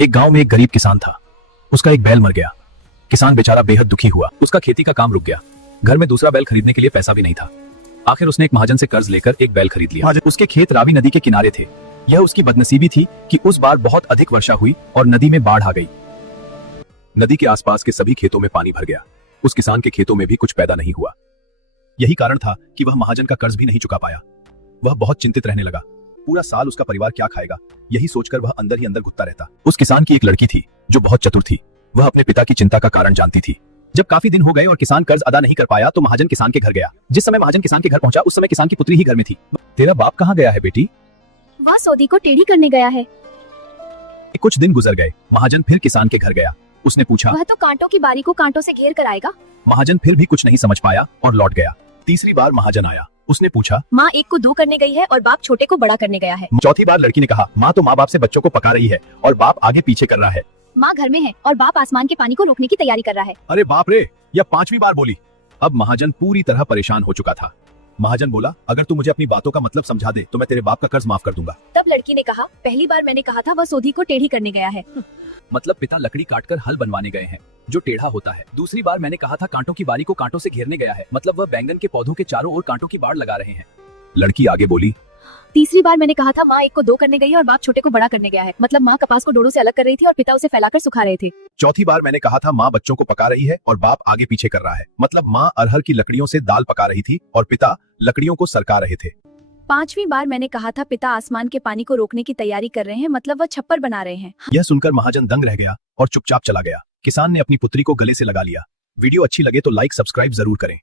एक गांव में एक गरीब किसान था। उसका एक बैल मर गया। किसान बेचारा बेहद दुखी हुआ। उसका खेती का काम रुक गया। घर में दूसरा बैल खरीदने के लिए पैसा भी नहीं था। आखिर उसने एक महाजन से कर्ज लेकर एक बैल खरीद लिया। उसके खेत रावी नदी के किनारे थे। यह उसकी बदनसीबी थी कि उस बार बहुत अधिक वर्षा हुई और नदी में बाढ़ आ गई। नदी के आसपास के सभी खेतों में पानी भर गया। उस किसान के खेतों में भी कुछ पैदा नहीं हुआ। यही कारण था कि वह महाजन का कर्ज भी नहीं चुका पाया। वह बहुत चिंतित रहने लगा। पूरा साल उसका परिवार क्या खाएगा, यही सोचकर वह अंदर ही अंदर घुटता रहता। उस किसान की एक लड़की थी जो बहुत चतुर थी। वह अपने पिता की चिंता का कारण जानती थी। जब काफी दिन हो गए और किसान कर्ज अदा नहीं कर पाया तो महाजन किसान के घर गया। जिस समय महाजन किसान के घर पहुंचा उस समय किसान की पुत्री ही घर में थी। तेरा बाप कहाँ गया है बेटी? वह सौदी को टेढ़ी करने गया है। कुछ दिन गुजर गए। महाजन फिर किसान के घर गया। उसने पूछा, वह तो कांटों की बारी को कांटों से घेर कर आएगा। महाजन फिर भी कुछ नहीं समझ पाया और लौट गया। तीसरी बार महाजन आया। उसने पूछा, माँ एक को दो करने गई है और बाप छोटे को बड़ा करने गया है। चौथी बार लड़की ने कहा, माँ तो माँ बाप से बच्चों को पका रही है और बाप आगे पीछे कर रहा है। माँ घर में है और बाप आसमान के पानी को रोकने की तैयारी कर रहा है। अरे बाप रे, यह पांचवी बार बोली। अब महाजन पूरी तरह परेशान हो चुका था। महाजन बोला, अगर तू मुझे अपनी बातों का मतलब समझा दे तो मैं तेरे बाप का कर्ज माफ कर दूंगा। तब लड़की ने कहा, पहली बार मैंने कहा था वह सौदी को टेढ़ी करने गया है। मतलब पिता लकड़ी काटकर हल बनवाने गए हैं जो टेढ़ा होता है। दूसरी बार मैंने कहा था कांटों की बारी को कांटों से घेरने गया है। मतलब वह बैंगन के पौधों के चारों ओर कांटों की बाड़ लगा रहे हैं। लड़की आगे बोली, तीसरी बार मैंने कहा था माँ एक को दो करने गई है और बाप छोटे को बड़ा करने गया है। मतलब माँ कपास को डोरों से अलग कर रही थी और पिता उसे फैलाकर सुखा रहे थे। चौथी बार मैंने कहा था माँ बच्चों को पका रही है और बाप आगे पीछे कर रहा है। मतलब माँ अरहर की लकड़ियों से दाल पका रही थी और पिता लकड़ियों को सरका रहे थे। पांचवी बार मैंने कहा था पिता आसमान के पानी को रोकने की तैयारी कर रहे हैं। मतलब वह छप्पर बना रहे हैं। यह सुनकर महाजन दंग रह गया और चुपचाप चला गया। किसान ने अपनी पुत्री को गले से लगा लिया। वीडियो अच्छी लगे तो लाइक सब्सक्राइब जरूर करें।